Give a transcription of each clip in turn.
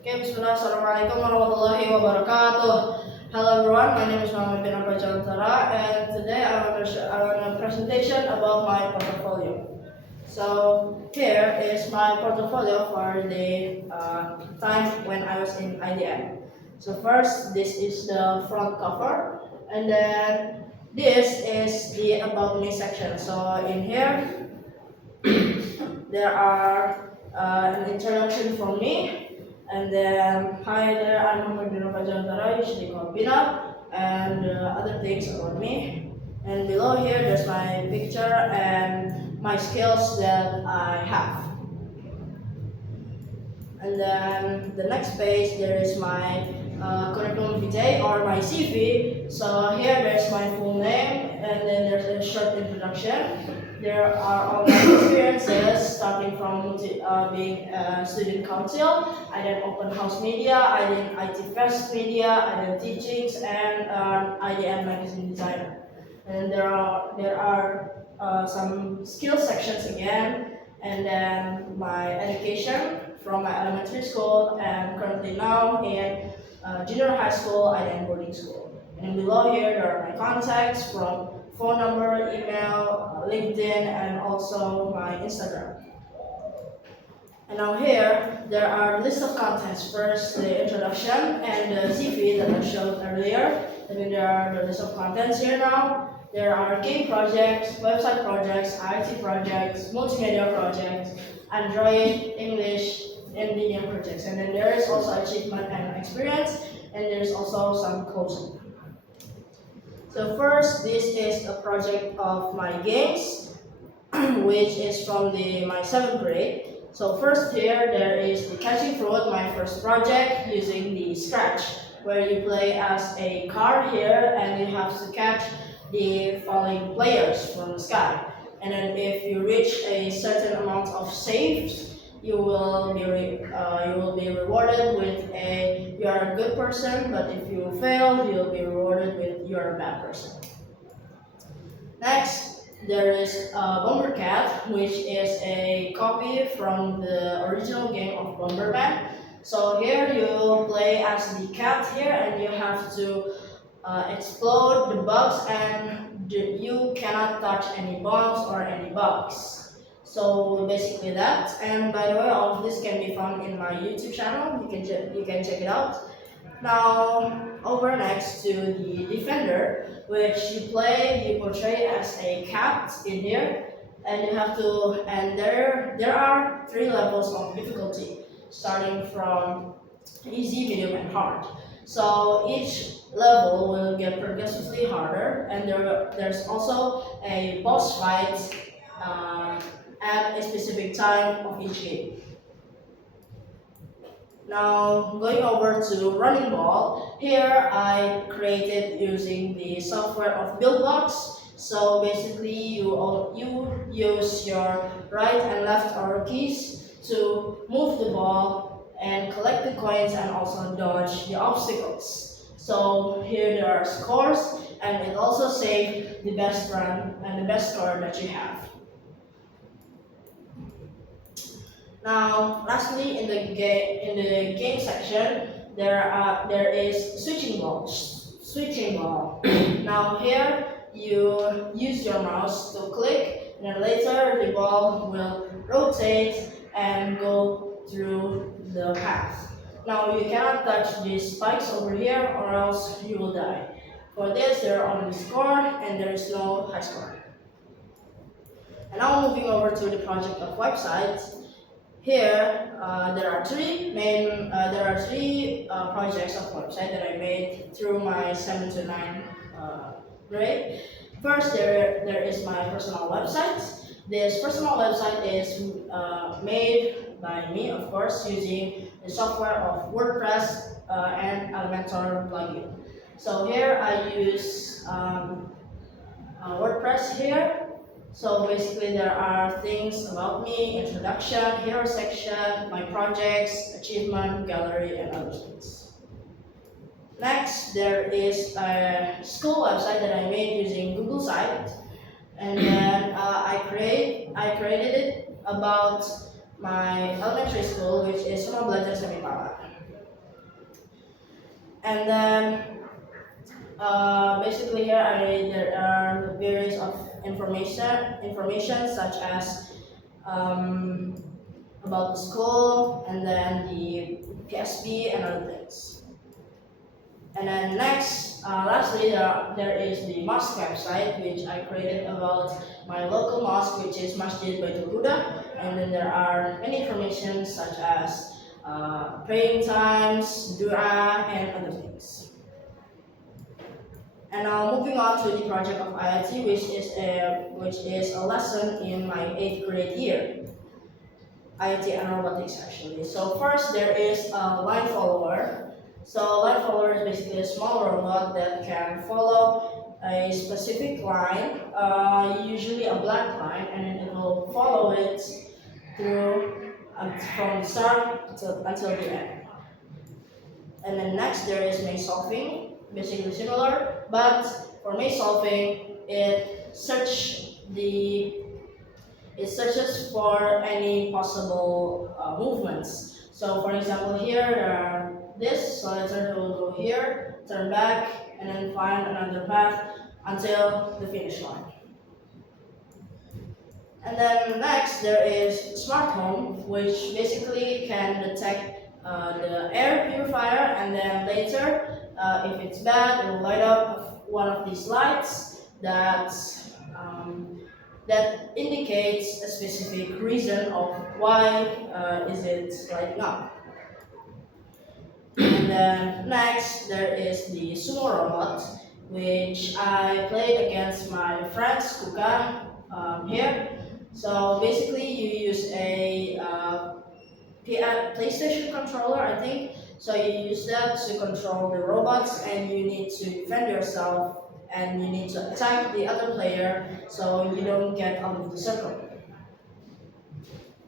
Okay, Bismillah, Assalamualaikum warahmatullahi wabarakatuh. Hello everyone, my name is Binar and today I want a presentation about my portfolio. So here is my portfolio for the time when I was in IDM. So first, this is the front cover, and then this is the about me section. So in here, there are an introduction from me, and then hi there, I'm Binar, usually called Binar, and other things about me. And below here, there's my picture and my skills that I have. And then the next page, there is my curriculum vitae or my CV. So here there's my full name, and then there's a short introduction. There are all my experiences, starting from being a student council. I did open house media, I did IT fest media, I did teachings, and IDM magazine designer. And there are some skill sections again, and then my education from my elementary school, and currently now in junior high school and in boarding school. And below here there are my contacts from phone number, email, LinkedIn, and also my Instagram. And now here there are list of contents. First the introduction and the CV that I showed earlier. And then there are the list of contents here now. There are game projects, website projects, IT projects, multimedia projects, Android, English, and media projects. And then there is also achievement and experience, and there's also some coding. So first, this is a project of my games, which is from my 7th grade. So first here, there is the Catching Fruit, my first project using the Scratch, where you play as a car here, and you have to catch the falling players from the sky. And then if you reach a certain amount of saves, you will be rewarded with you are a good person, but if you fail, you'll be rewarded with you're a bad person. Next, there is Bomber Cat, which is a copy from the original game of Bomberman. So here you play as the cat here, and you have to explode the bugs, and you cannot touch any bombs or any bugs. So basically that. And by the way, all of this can be found in my YouTube channel. You can check it out. Now over next to the Defender, which you portray as a cat in here, and you have to. And there are 3 levels of difficulty, starting from easy, medium, and hard. So each level will get progressively harder, and there's also a boss fight at a specific time of each game. Now going over to running ball, here I created using the software of BuildBox. So basically you use your right and left arrow keys to move the ball and collect the coins and also dodge the obstacles. So here there are scores, and it also saves the best run and the best score that you have. Now, lastly, in the game section, there is switching ball. Switching ball. Now here you use your mouse to click, and then later the ball will rotate and go through the path. Now you cannot touch these spikes over here, or else you will die. For this, there are only score, and there is no high score. And now moving over to the project of websites. Here, there are three projects of website that I made through my 7 to 9 grade. First, there is my personal website. This personal website is made by me, of course, using the software of WordPress and Elementor plugin. So here I use WordPress here. So basically there are things about me, introduction, hero section, my projects, achievement, gallery, and other things. Next, there is a school website that I made using Google Site, and then I created it about my elementary school, which is Semua Belajar Semipala. And then basically here there are various of information such as about the school and then the PSP and other things. And then lastly, there is the mosque website, which I created about my local mosque, which is Masjid Baitul Huda. And then there are many information such as praying times, dua, and other things. And now moving on to the project of IIT, which is a lesson in my 8th grade year. IoT and robotics actually. So first there is a line follower. So line follower is basically a small robot that can follow a specific line, usually a black line, and then it will follow it through from the start until the end. And then next there is maze solving, basically similar, but for maze solving it searches for any possible movements. So for example here, this, so let's say we'll go here, turn back, and then find another path until the finish line. And then next there is smart home, which basically can detect the air purifier, and then later, if it's bad, it will light up one of these lights that indicates a specific reason of why is it lighting up. And then next there is the sumo robot, which I played against my friends Kuka here. So basically you use a PlayStation controller, I think. So you use that to control the robots, and you need to defend yourself, and you need to attack the other player so you don't get out of the circle.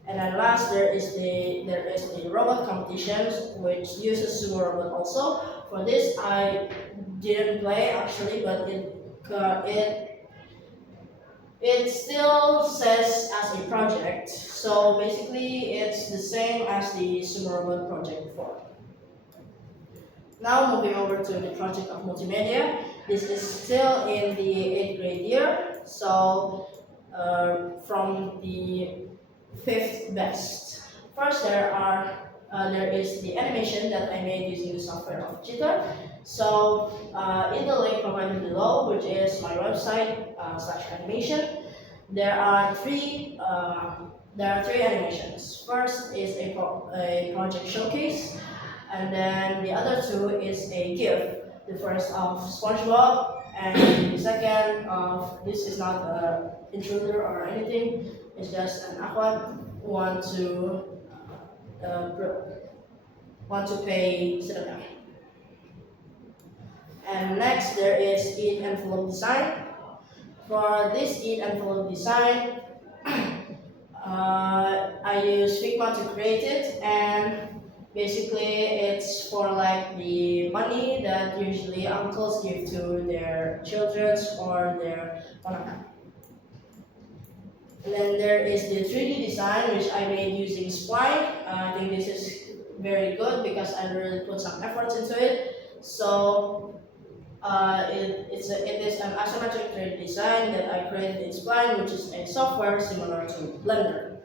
And then last there is the robot competitions, which uses sumo robot also. For this I didn't play actually, but it still says as a project. So basically it's the same as the sumo robot project before. Now moving over to the project of multimedia. This is still in the 8th grade year, so from the 5th best. First there is the animation that I made using the software of Cheetah. So in the link provided below, which is my website /animation, there are three animations. First is a project showcase, and then the other two is a GIF. The first of SpongeBob, and the second of, this is not an intruder or anything, it's just an aqua want to pay sedekah. And next there is eat envelope design. For this eat envelope design, I use Figma to create it, and basically it's for like the money that usually uncles give to their children or their ponakan. And then there is the 3D design, which I made using Spline. I think this is very good because I really put some efforts into it. So it is an asymmetric 3D design that I created in Spline, which is a software similar to Blender.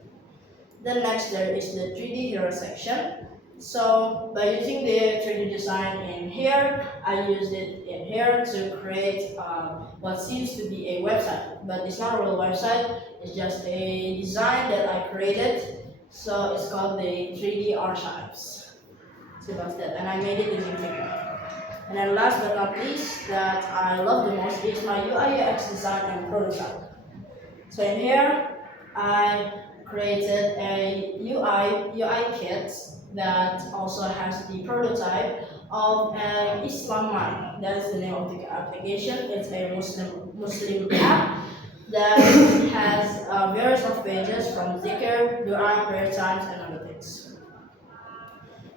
Then next there is the 3D hero section. So by using the 3D design in here, I used it in here to create what seems to be a website, but it's not a real website. It's just a design that I created. So it's called the 3D archives. So that's that, and I made it using Figma. And then last but not least, that I love the most is my UI UX design and prototype. So in here, I created a UI kit that also has the prototype of an Islam Mind. That is the name of the application. It's a Muslim app that has various of pages from zikr, dua, prayer times, and other things.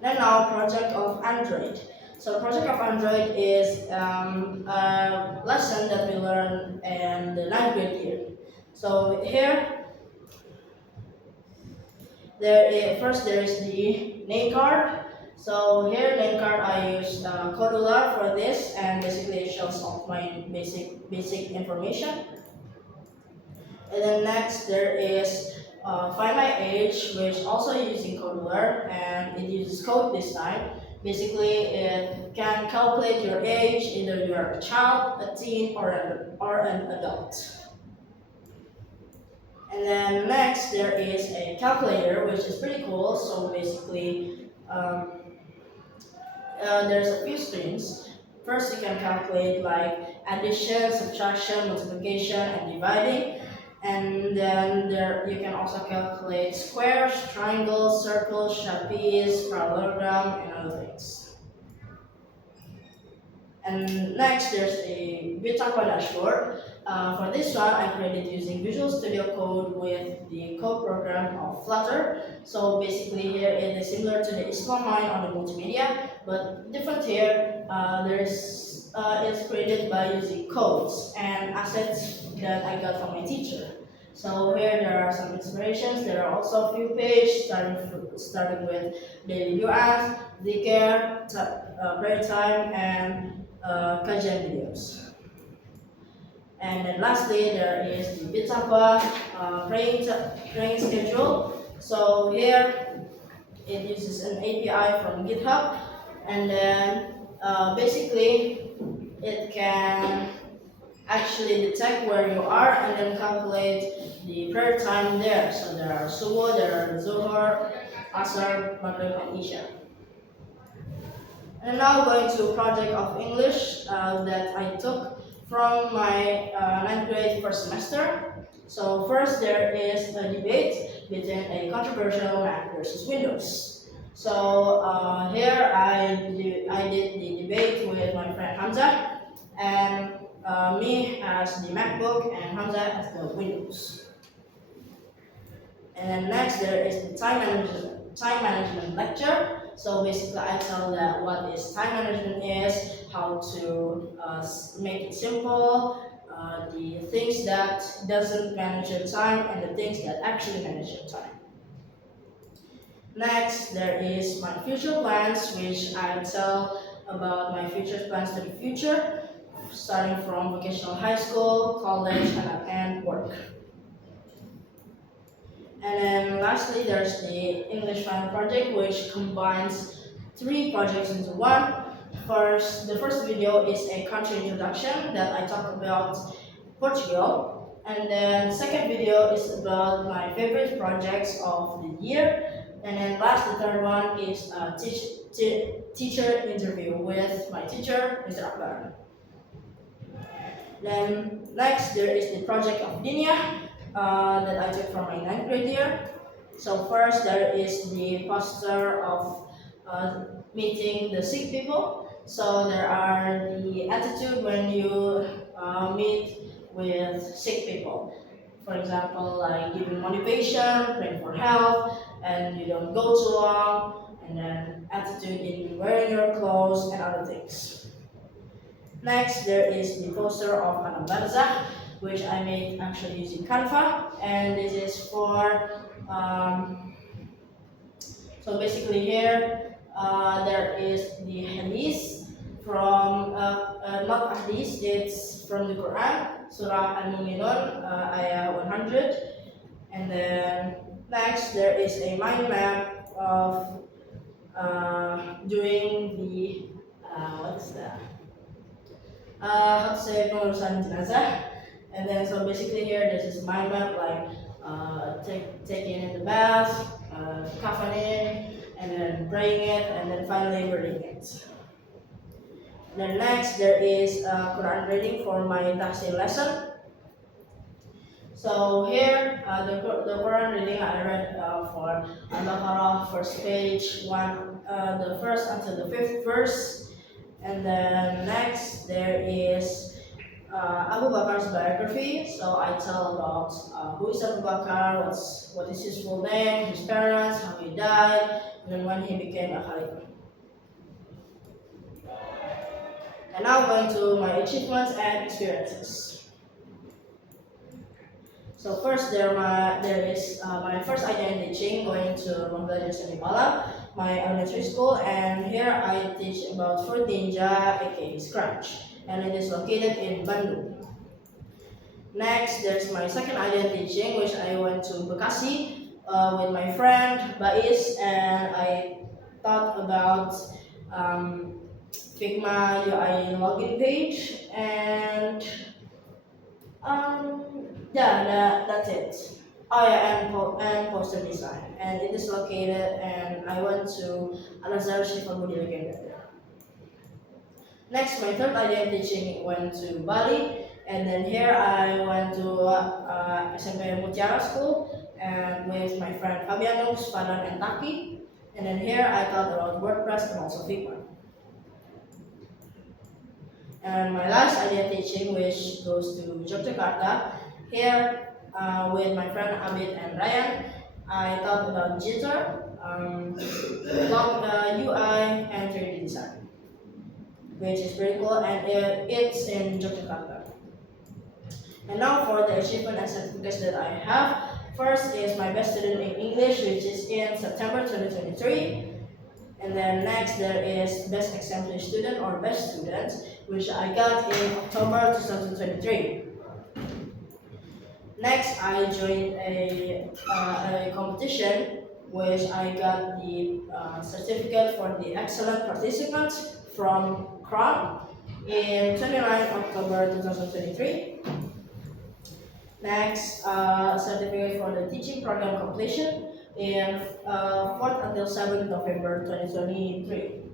Then now, project of Android. So project of Android is a lesson that we learned in the 9th grade year. So here First there is the name card. So here name card I use Codula for this, and basically it shows all my basic information. And then next there is find my age, which also using Codeware, and it uses code this time. Basically, it can calculate your age, either you're a child, a teen, or an adult. And then next there is a calculator, which is pretty cool. So basically, there's a few screens. First, you can calculate like addition, subtraction, multiplication, and dividing. And then there you can also calculate squares, triangles, circles, trapeze, parallelogram, and other things. And next, there's a Bitaqua dashboard. For this one, I created using Visual Studio Code with the code program of Flutter. So basically, here it is similar to the Islamine on the multimedia, but different here. It's created by using codes and assets that I got from my teacher. So here there are some inspirations. There are also a few pages starting with daily du'as, zikr, prayer time, and kajian videos. And then lastly, there is the Bitaqua praying schedule. So here it uses an API from GitHub, and then basically it can actually detect where you are and then calculate the prayer time there. So there are subuh, there are zuhur, asr, maghrib, and isha. And now going to a project of English that I took from my 9th grade first semester. So first there is a debate between a controversial Mac versus Windows. So here I did the debate with my friend Hamza, and me as the MacBook and Hamza as the Windows. And then next there is the time management lecture. So basically I tell that what is time management is, how to make it simple, the things that doesn't manage your time and the things that actually manage your time. Next there is my future plans, which I tell about my future plans to the future, starting from vocational high school, college, and work. And then lastly, there's the English final project, which combines 3 projects into one. The first video is a country introduction that I talk about Portugal. And then the second video is about my favorite projects of the year. And then the third one is a teacher interview with my teacher, Mr. Akbar. Then next, there is the project of Dinia that I took from my 9th grade year. So first, there is the poster of meeting the sick people. So there are the attitude when you meet with sick people. For example, like giving motivation, praying for help, and you don't go too long, and then attitude in wearing your clothes and other things. Next, there is the poster of Madam Barzakh, which I made actually using Canva, and this is for, so basically here, there is the hadith from, not hadith, it's from the Quran, Surah Al-Mu'minun, ayah 100, and then next, there is a mind map of doing the, what's that? How to say pengurusan jenazah, and then so basically here there's this mind map like taking in the bath, kaffaning, and then praying it, and then finally burning it. Then next there is Quran reading for my tahsin lesson. So here the Quran reading I read for Al-Baqarah first page 1, the first until the 5th verse. And then next there is Abu Bakr's biography. So I tell about who is Abu Bakr, what is his full name, his parents, how he died, and then when he became a Khalifah. And now going to my achievements and experiences. So first, there is my first idea in teaching, going to Manggajar Senibala, my elementary school, and here I teach about Fruit Ninja, aka Scratch, and it is located in Bandung. Next, there's my second idea in teaching, which I went to Bekasi with my friend Bais, and I thought about um, Figma UI login page, and yeah, that's it. Oh yeah, and poster design, and it is located, and I went to Al-Azhar Shifa Budi Legenda. Next, my third idea of teaching went to Bali, and then here I went to SMP Mutiara School and with my friend Fabiano, Spadan, and Taki. And then here I taught about WordPress and also Figma. And my last idea teaching, which goes to Yogyakarta, here with my friend Abid and Ryan, I taught about Jitter, UI, and 3D design, which is pretty cool, and it's in Yogyakarta. And now for the achievement and certificates that I have. First is my best student in English, which is in September 2023. And then next there is best exemplary student or best student, which I got in October 2023. Next, I joined a competition, which I got the certificate for the excellent participant from CRON in 29 October 2023. Next, certificate for the teaching program completion in 4th until 7th November 2023.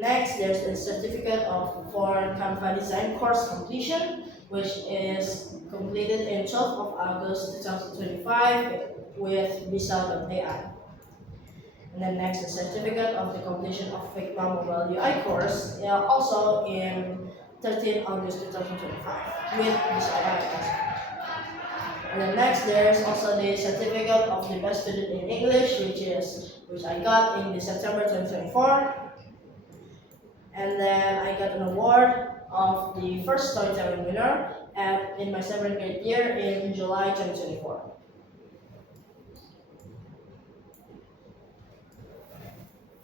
Next, there's a certificate for Canva design course completion, which is completed in 12th of August 2025 with Bisa.ai. And then next, the certificate of the completion of Figma mobile UI course, also in 13th August 2025 with Bisa.ai. And then next, there's also the certificate of the best student in English, which I got in September 2024. And then I got an award of the first storytelling winner in my 7th grade year in July 2024.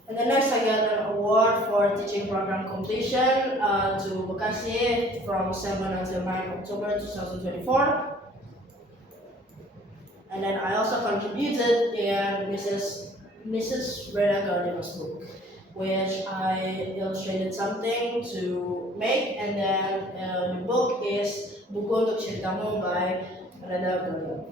And then next, I got an award for teaching program completion to Bekasi from 7 until 9 October 2024. And then I also contributed in Mrs. Rena Gardner's book, which I illustrated something to make, and then the book is Buku Untuk Ceritamu by Rena Gardner.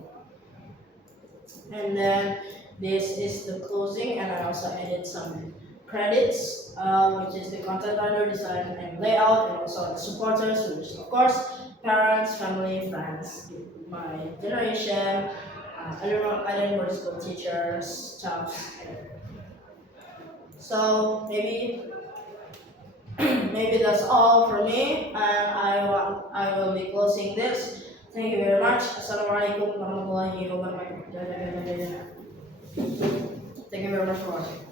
And then this is the closing, and I also added some credits, which is the content writer, design and layout, and also the supporters, which is of course parents, family, friends, my generation, I didn't go to school, teachers, staffs. So maybe that's all for me, and I will be closing this. Thank you very much. Assalamualaikum warahmatullahi wabarakatuh. Thank you very much for watching.